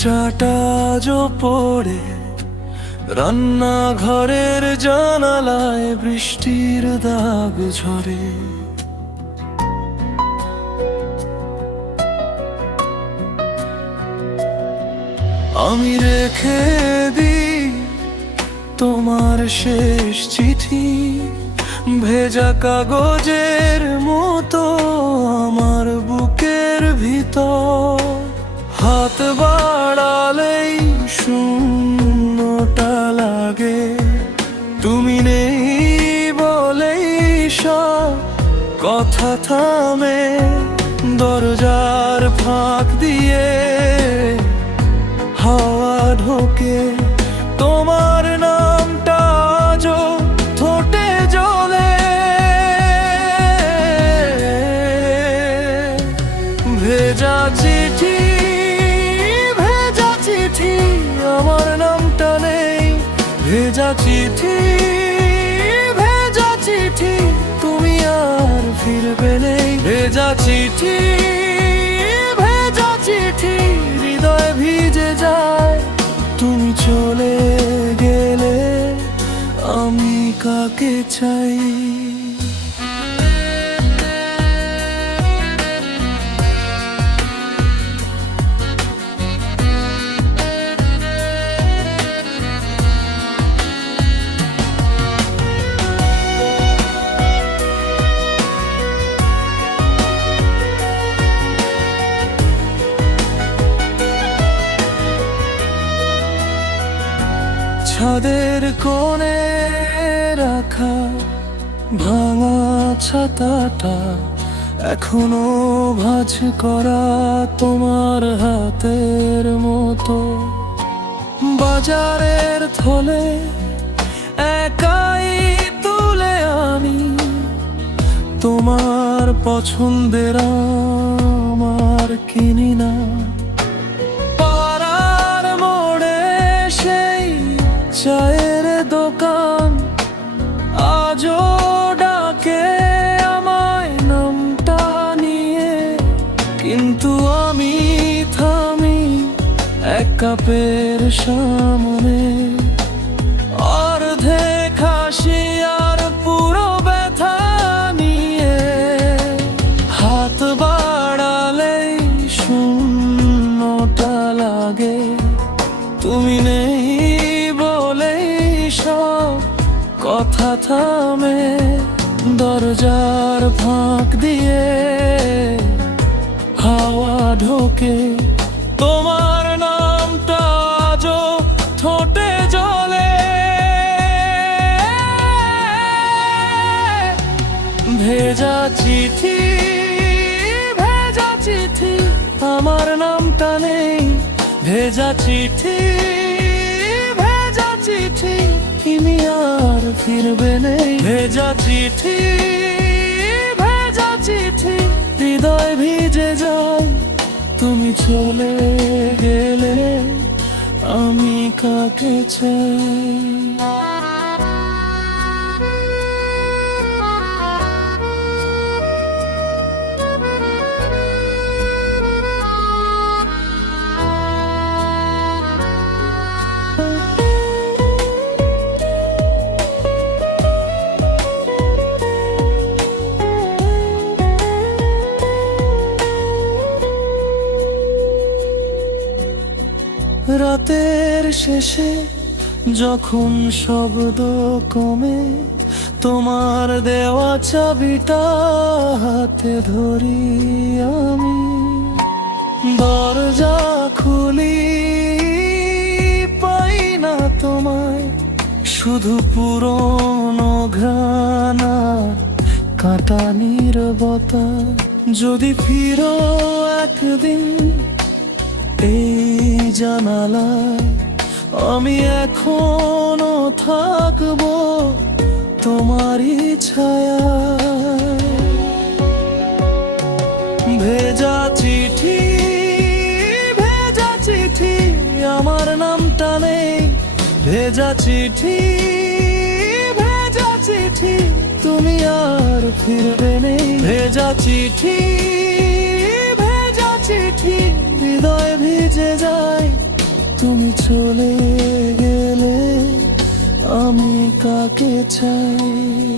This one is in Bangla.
চাটা পড়ে রান্নাঘরের জানালায় বৃষ্টির দাগ ঝরে। আমি রেখে দিই তোমার শেষ চিঠি, ভেজা কাগজের মতো আমার বুকের ভিতর। হাত বাড়ালেই শূন্যটা লাগে, তুমি নেই বলেই সব কথা থামে। দরজার ফাঁক দিয়ে হাওয়া ঢোকে, তোমার নামটা আজও ঠোঁটে জ্বলে। ভেজা চিঠি, ভেজা চিঠি, আমার নামটা নেই। ভেজা চিঠি, ভেজা চিঠি, তুমি আর ফিরবে নেই। ভেজা চিঠি, ভেজা চিঠি, হৃদয় ভিজে যায়। তুমি চলে গেলে আমি কাকে চাই? ছাদের কোণে রাখা ভাঙা ছাতাটা এখনো ভাঁজ করা তোমার হাতের মতো। বাজারের থলে একাই তুলে আনি তোমার পছন্দের, আমার কিনি না। চায়ের দোকান আজও ডাকে আমায় নামটা নিয়ে, কিন্তু আমি থামি এক কাপের সামনে। অর্ধেক হাসি আর পুরো ব্যথা নিয়ে, হাত বাড়ালেই শূন্যটা লাগে। তুমি নেই কথা থামে, দরজার ফাঁক দিয়ে হাওয়া ঢোকে, তোমার নামটা আজও ঠোঁটে জ্বলে। ভেজা চিঠি, ভেজা চিঠি, আমার নামটা নেই। ভেজা চিঠি, ভেজা চিঠি, তুমি আর ফিরবে নেই। ভেজা চিঠি, ভেজা চিঠি, হৃদয় ভিজে যায়। তুমি চলে গেলে আমি কাকে চাই? রাতের শেষে যখন শব্দ কমে, তোমার দেওয়া চাবিটা হাতে ধরি আমি। দরজা খুলি, পাই না তোমায়, শুধু পুরনো ঘ্রাণ আর কাঁটা নীরবতা। যদি ফিরো একদিন এই জানালায়, আমি এখনো থাকবো তোমারই ছায়া। ভেজা চিঠি, ভেজা চিঠি, আমার নামটা নেই। ভেজা চিঠি, ভেজা চিঠি, তুমি আর ফিরবে নেই। ভেজা চিঠি, ভেজা চিঠি, হৃদয় ভিজে যায়। তুমি চলে গেলে আমি কাকে চাই?